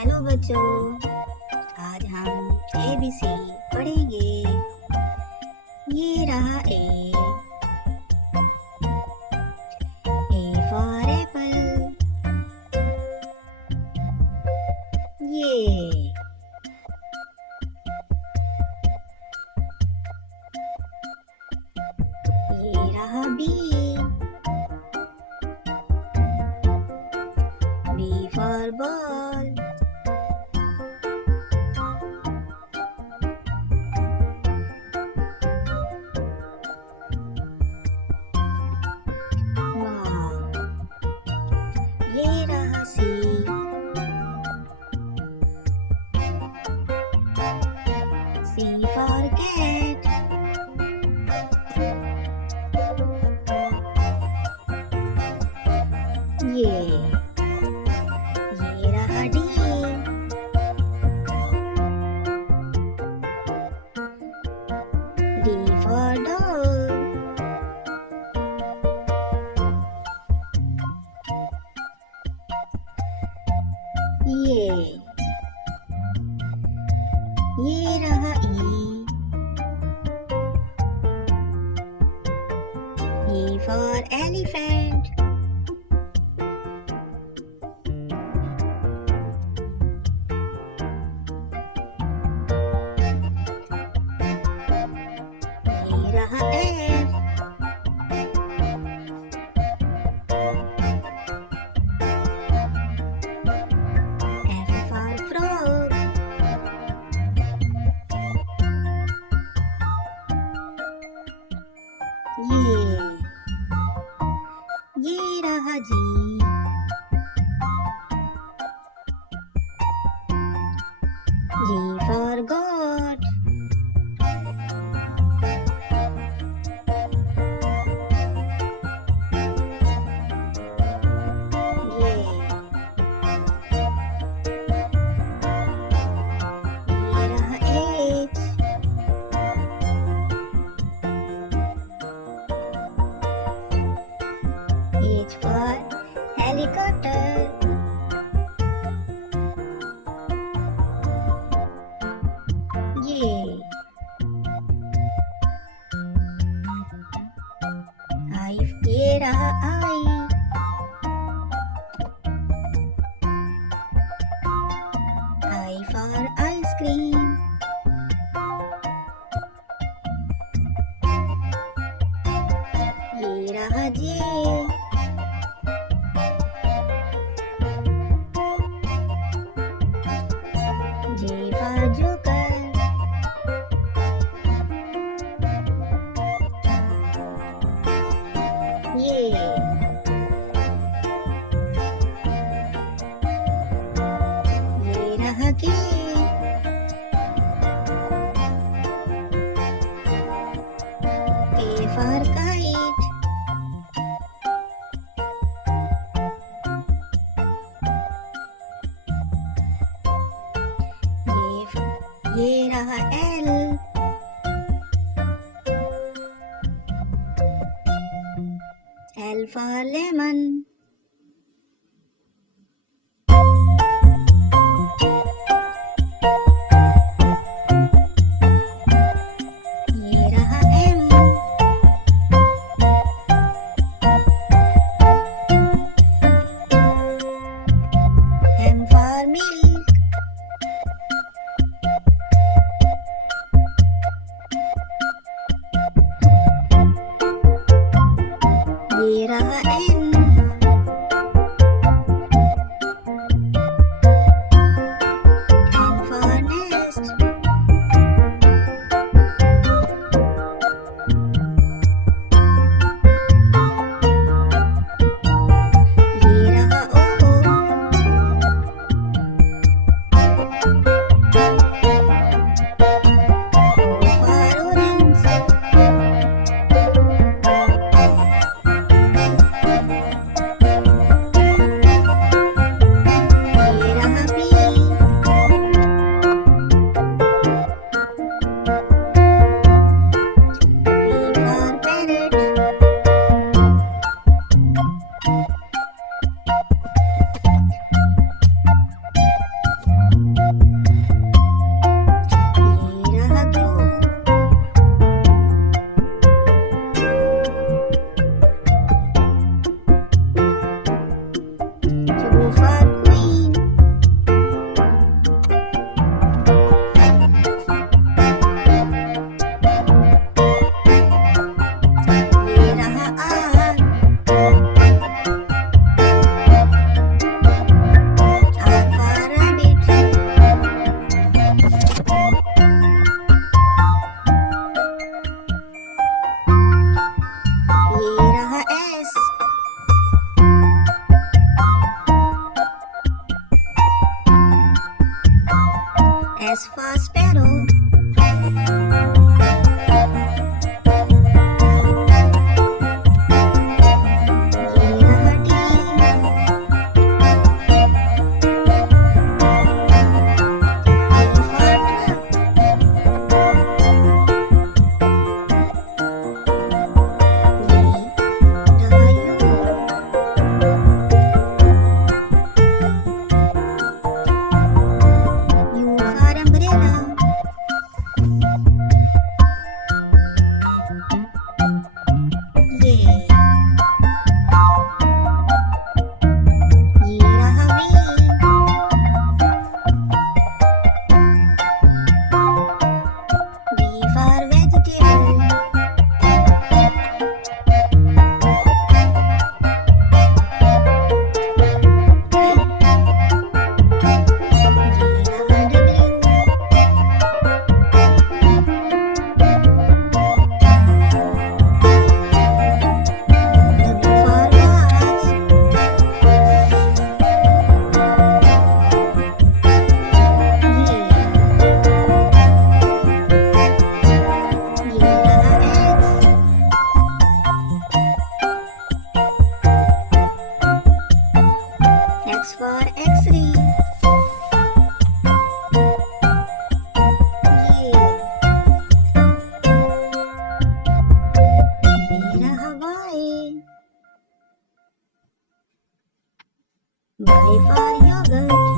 Hello बच्चों, आज हम ABC पढ़ेंगे। ये रहा A for apple। ये रहा B for ball। ये रहा C for cat। ये रहा D for dog। ये रहा E for elephant। ये रहा F for frog। ये रहा G for God। ये रहा H for helicopter। ये रहा I for ice cream। ये रहा J for joker। ये रहा K for kite। ये रहा L for lemon। ये रहा M for milk। ये रहा N S for sparrow. ये रहा T. T for truck. V रहा U. U for umbrella. ये रहा V. V for vegetable. ये रहा W. W for watch. ये रहा X. X for X-ray. ये रहा Y. Y for yogurt.